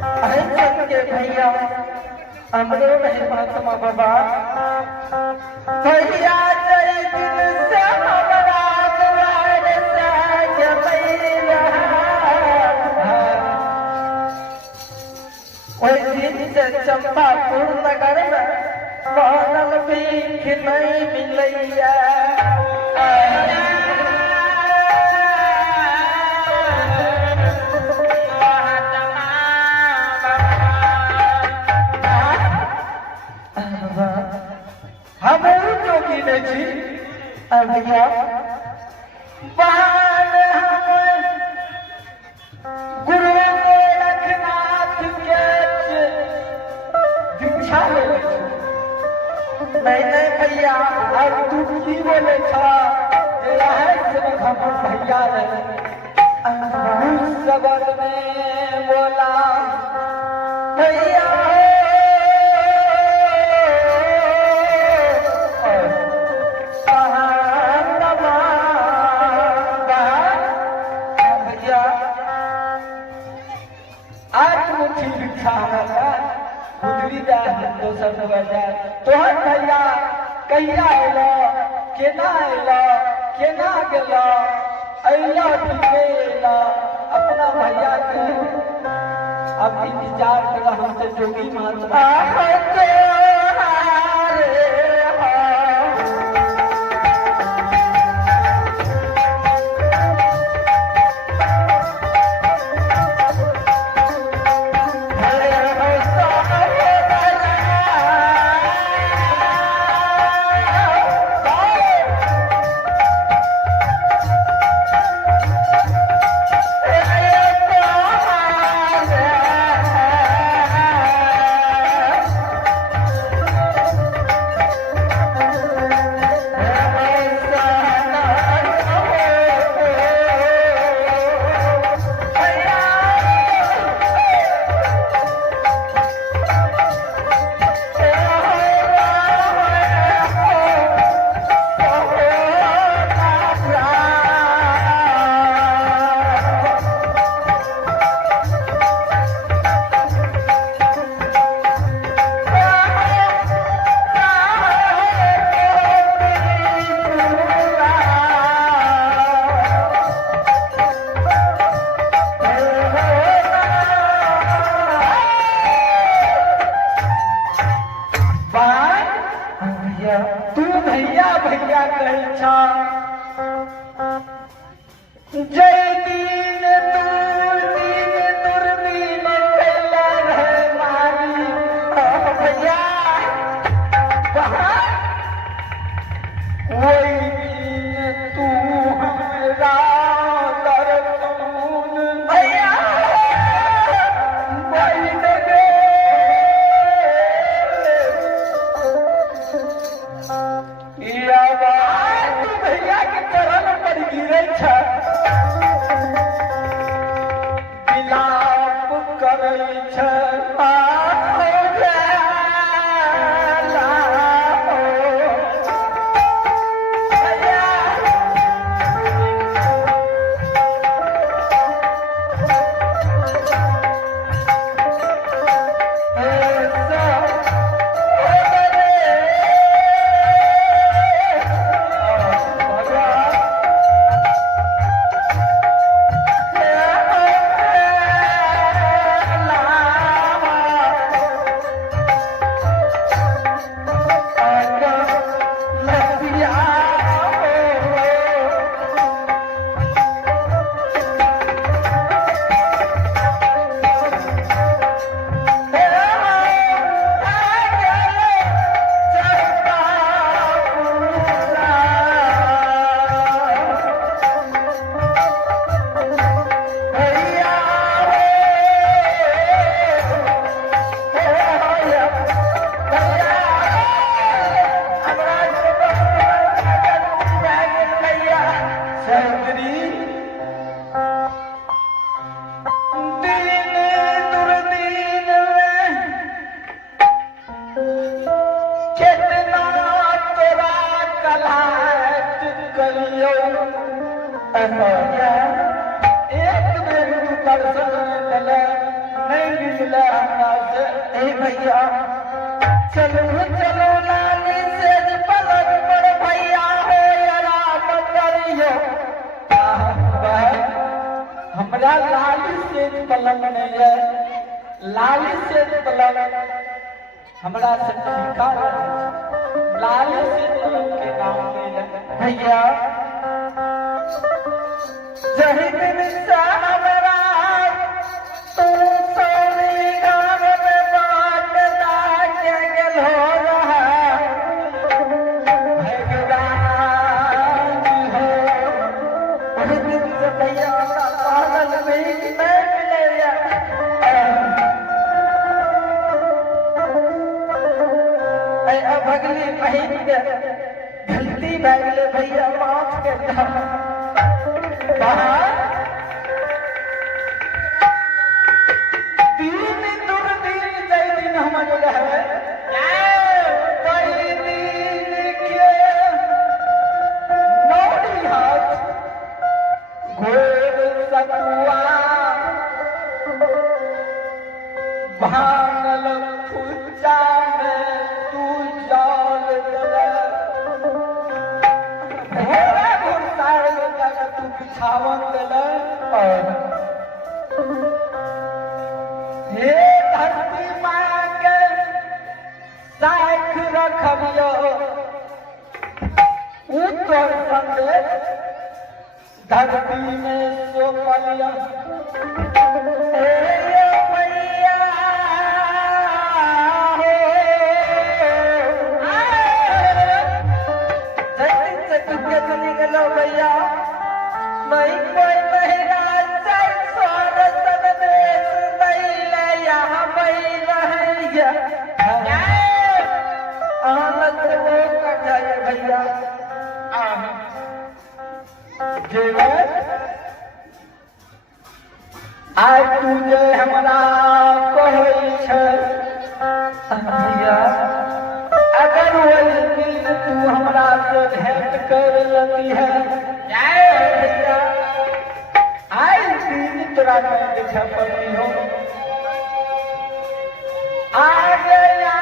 के भैया हमरो नहीं महात्मा बाबा भैया जय दिन से हमरा द्वार से जबैया ओइ दिन से चंपापुर नगर में बनल भीख नहीं मिलैया भैया बहान हम गुरु गोरखनाथ के दीक्षा ले नहीं भैया अब तू की बोले था हम भैया उस शब्द में बोला भैया तोहर भैया कहिया अयलो केना अयलो केना गेलो अयलो ठीके अयलो अपना भैया के अब इंतजार कर हमसे जोगी महात्मा तू भैया भैया कहै छा जय दीन दुर्दीन कैला है मारी भैया वही दिन तू हमरा दर्शन भैया भैया के चरण पर गिरे विलाप करे एक बेर तू दर्शन दिले नहीं मिले हमरा से। ए भैया चलो चलो लाली से पलक पर भैया हो आराम करियो। हमरा लाली से पलंग नहीं है, लाली से पलंग हमरा से ठीका लाली से पलंग के नाम नहीं है भैया। जही दिन से हमरा तू सोनी गाँव में बात लागे गेल हो रहा भगवान हो। वही दिन से भैया का पागल नहीं मिले भगली बहन के गलती भगले भैया माफ कर दिन दुर्दिन जय दिन हमर रहे कई दिन के नौरी हाथ घोर सतुआ भांगल फुच्चा में तू जाल घोड़ा घुरसाइल तू बिछावन दिल हे धरती माँ के साख रखलियो उत्तर संदेश धरती में सोपलियो। भैया नहीं कोई महिला स्वर संदेश नहीं ले यहाँ भैया आनंद वो कटाए भैया। आज तुझे हमरा कहै छै भैया अगर वही दिन तू हमरा से भेंट कर लेती है भैया आई दिन तोरा नहीं देखे पड़ती हो। आ गया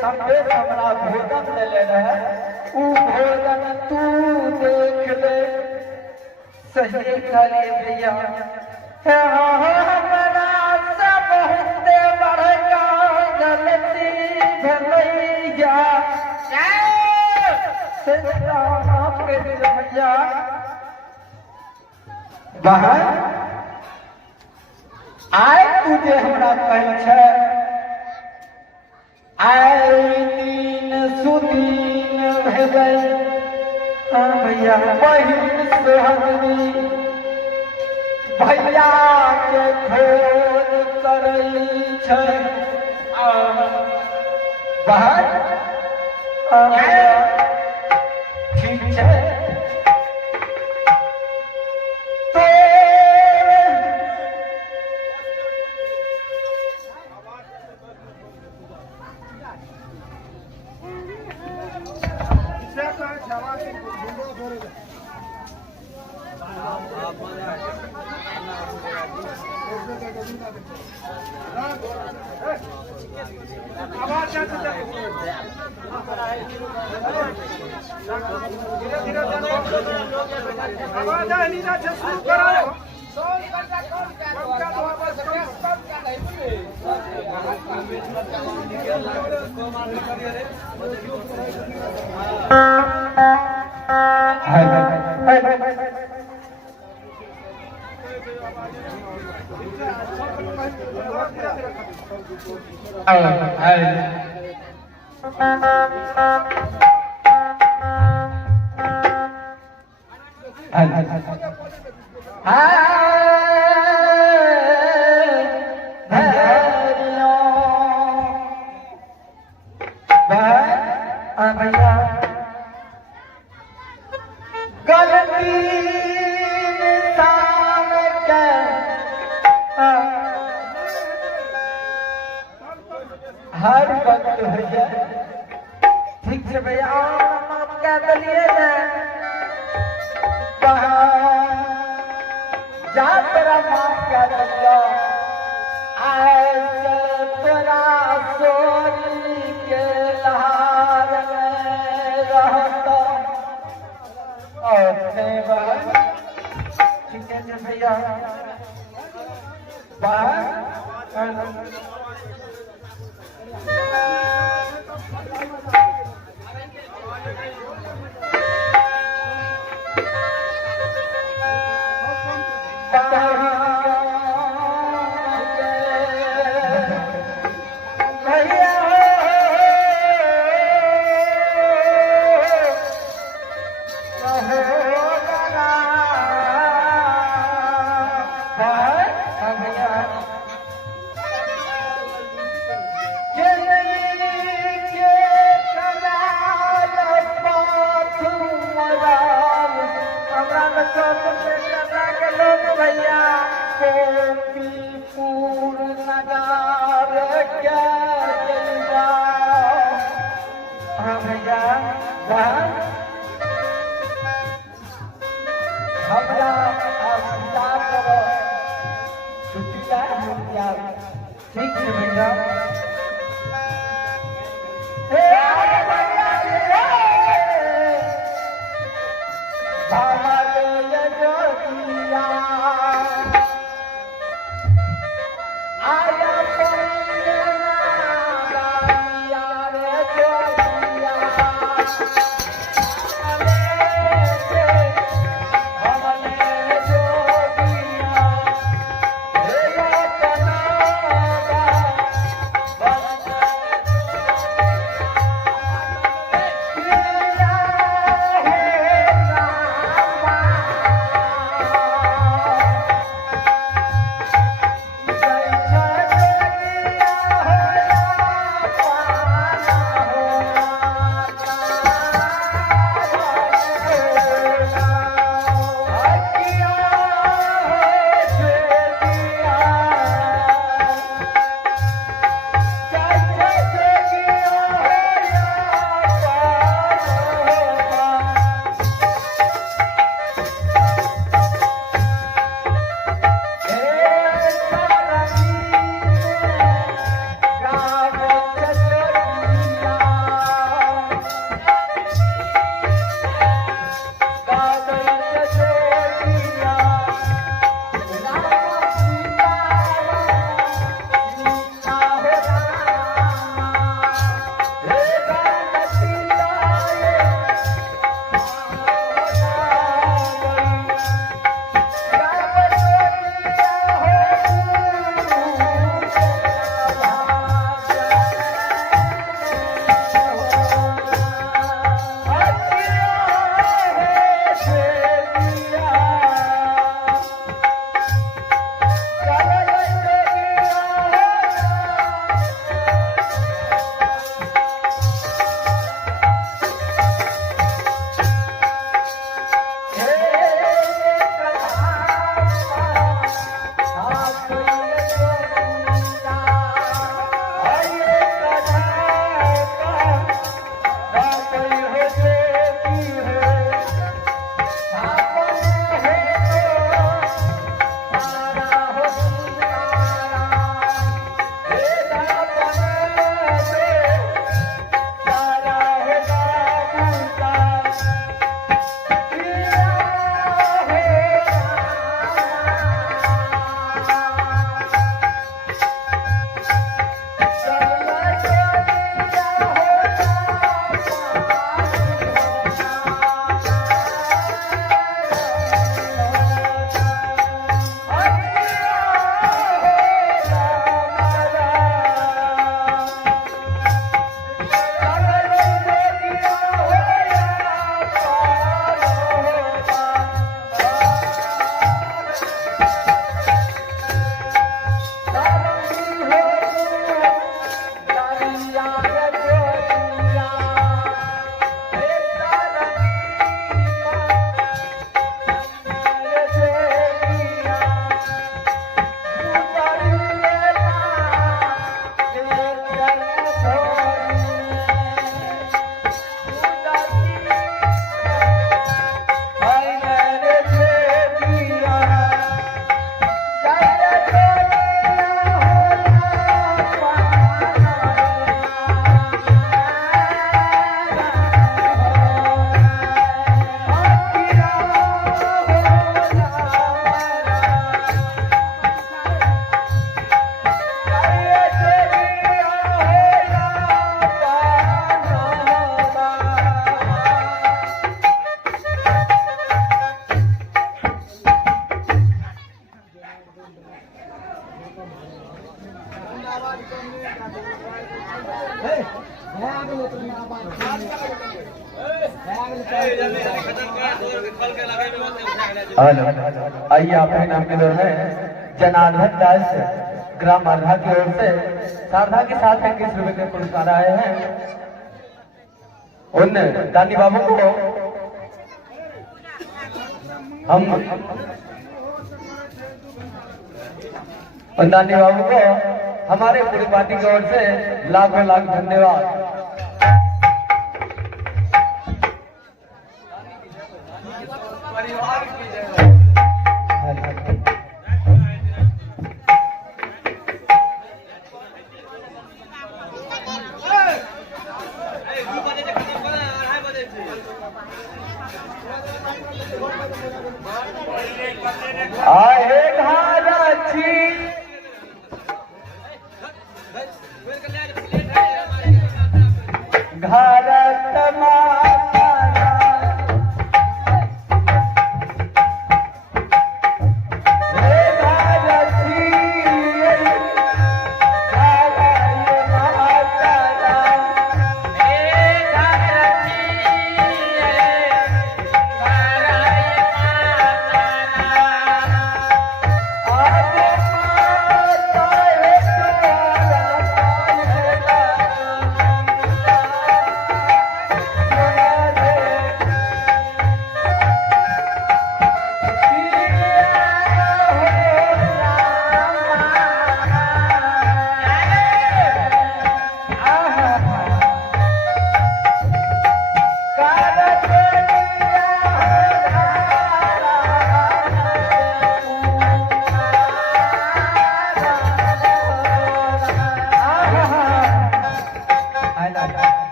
संदेश हमरा भोजन देले रहे, ऊ भोजन तू देख ले। सही करे भैया हमरा से बहुत बड़का गलती भैया से माफ कर दे भैया। बहन आय तुझे हमरा कहै छै, आय दिन सुदीन भेलै भैया बहिन सोहनी भैया के खोज करै छै। बहन ठीक छै भैया गलती इंसान के हर वक्त भैया ठीक से भैया माफ कर दिलिए ना। जा तेरा माफ कर दिया, ऐसे तेरा सोरी के लहार में रहता अपने बहन। ठीक है भैया बहन भैया पूर्ण नगार के जलवा। हाँ भैया बहन हमरा आशीर्वाद करो, छुट्टिया मिल जाए। ठीक है भैया हेलो, आइए आपके नाम के दौर में जनार्दन दास ग्राम मरधा की ओर से शारदा के साथ 21 रुपए के पुरस्कार आए हैं। उन दानी बाबू को हम उन दानी बाबू को हमारे पूरी पार्टी की ओर से लाखों लाख धन्यवाद। परिवार की आहे घराची घरात मातारा हे घराची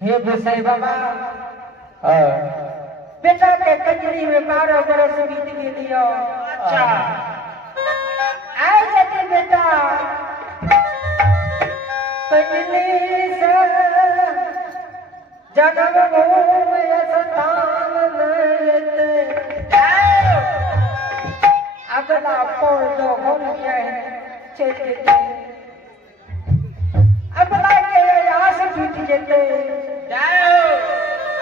हे गोसाई बाबा, बेटा के कचरी में 12 बरस बीत गई। अच्छा आए जाते बेटा कजली से जगम भूमि स्थान लेते अगला पोल जो हो गया है चेते अगला के आस टूट जेते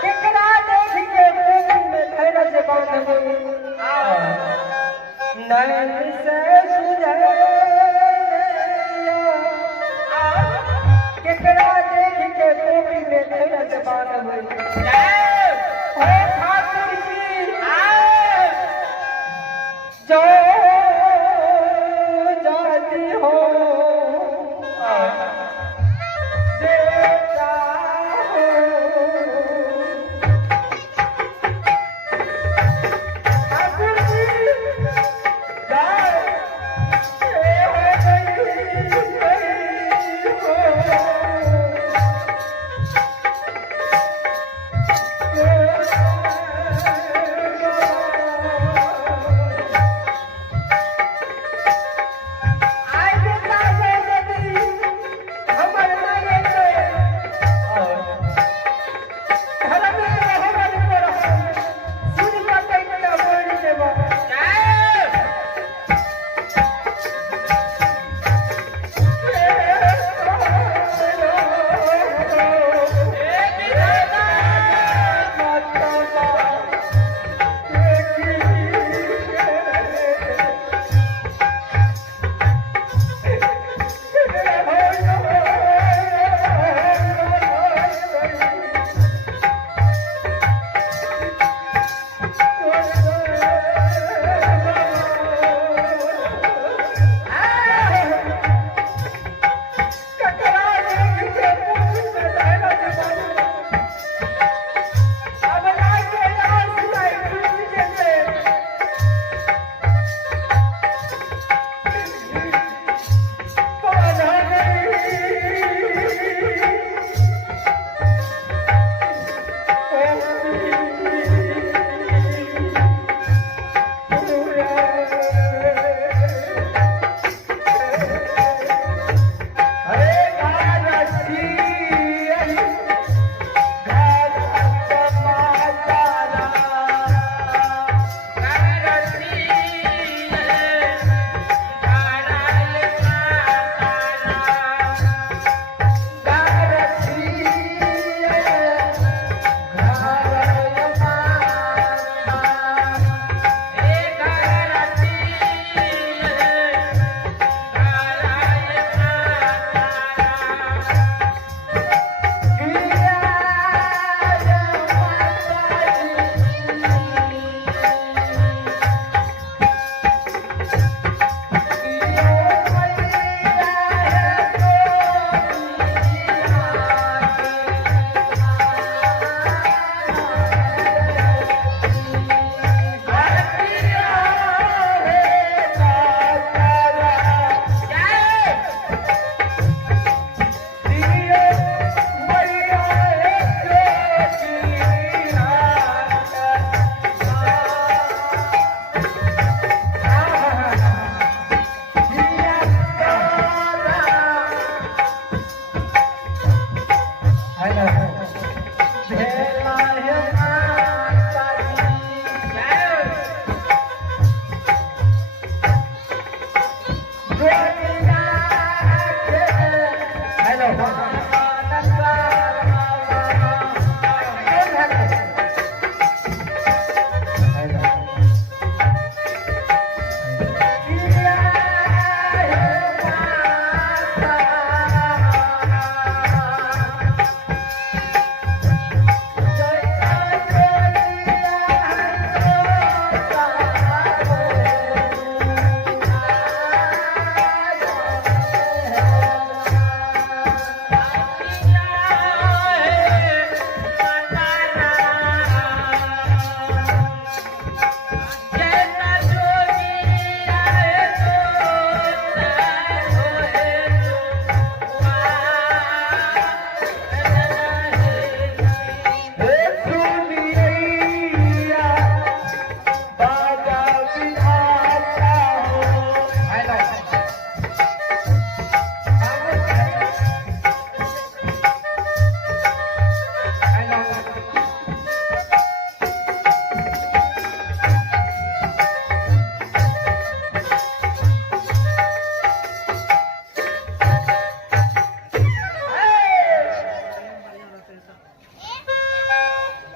कितना देख के प्रेम में खैर से बांध गई नैन से सुधर कितना देख के प्रेम में खैर से बांध गई हे ठाकुर जी जो जाती हो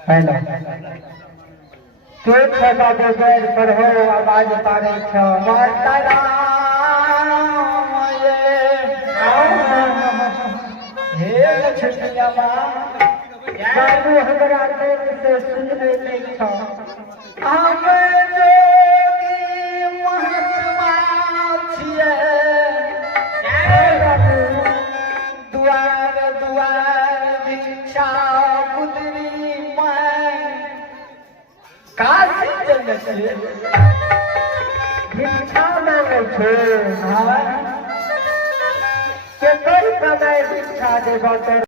हेलो के छका दे गैर पर हो आवाज पारे छ हे लक्ष्मीया माँ बाबू हमरा देर से सुन ले छ हम जोगी महात्मा छियै दुआर दुआर भिक्षा पुत्री काशी चले छियै भिक्षा मांगे छे हाँ के कोई समय भिक्षा देबो तो